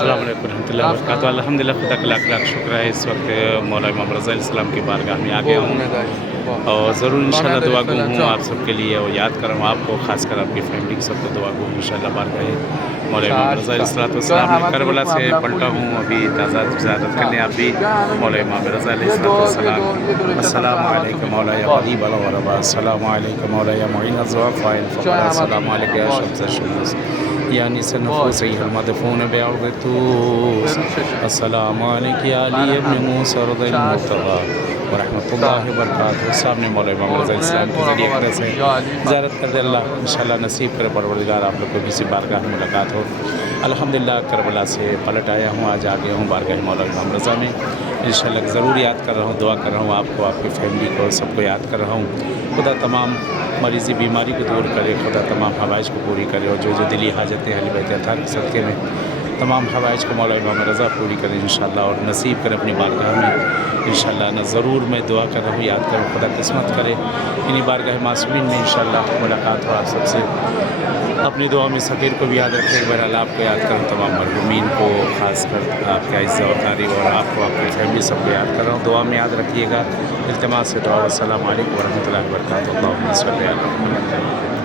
अस्सलाम वालेकुम रहमतुल्लाहि व बरकातहू। अल्हम्दुलिल्लाह, खुदा का लाख लाख शुक्र है। इस वक्त मौला इमाम रज़ा अलैहिस्सलाम की बारगाह में आ गया हूँ और ज़रूर इंशाल्लाह दुआ गो हूँ आप सबके लिए और याद कर रहा हूँ आपको, खासकर आपकी फैमिली की सबको दुआ गो हूँ इंशाल्लाह। बारगाह मौला इमाम रज़ा अलैहिस्सलाम में करबला से पलटा हूँ अभी ताज़ा ज़ियारत करने। आप भी मौला इमाम रज़ा अलैहिस्सलाम, अस्सलामु अलैका मौला या हबीब अल गरबा, अस्सलामु अलैका मौला या मुईन अज़्ज़ाफ़ाइल फ़क़रा, अस्सलामु अलैका या शम्स अश-शमूस यानी सनफ़ूस अय्युहल मदफ़ून बिअर्दितूस, अस्सलामु अलैका या अली इब्न मूसा रज़ियल मुर्तज़ा व रहमतुल्लाहि व बरकातहू। सामने मौला इमाम रज़ा अलैहिस्सलाम के ज़रिए करे से ज़ियारत कर दे अल्लाह इंशाल्लाह नसीब करे परवरदिगार आप लोग को भी इसी बारगाह में मुलाकात हो। अल्हम्दुलिल्लाह करबला से पलट आया हूँ, आज आ गया हूँ बारगाह मौला इमाम रज़ा में। इंशाल्लाह ज़रूर याद कर रहा हूँ, दुआ कर रहा हूँ आपको, आपकी फैमिली को, सबको याद कर रहा हूँ। खुदा तमाम मरीज़ी बीमारी को दूर करे, खुदा तमाम हवाइज को पूरी करे और जो जो दिली हाजतें अहले बैत अताहर के सदक़े में तमाम हवाइज को मौला इमाम रज़ा पूरी करे इंशाल्लाह और नसीब करे अपनी बारगाह में इंशाल्लाह। न ज़रूर मैं दुआ कर रहा हूँ, याद करूँ, खुदा किस्मत करे इन्हीं बारगाह मासूमीन में इंशाल्लाह मुलाकात हो आप सबसे। अपनी दुआ में सग़ीर को भी याद रखें। बहरहाल आपको याद करूँ, तमाम मरहूमीन को, ख़ासकर आपके इज़्ज़त और तारीफ़ और आपको, आपकी फैमिली सबको याद कर रहा हूँ। दुआ में याद रखिएगा। इल्तिमास से दुआ। अस्सलामु अलैकुम व रहमतुल्लाहि व बरकातहू। अल्लाहुम्मा सल्लि अला मुहम्मद।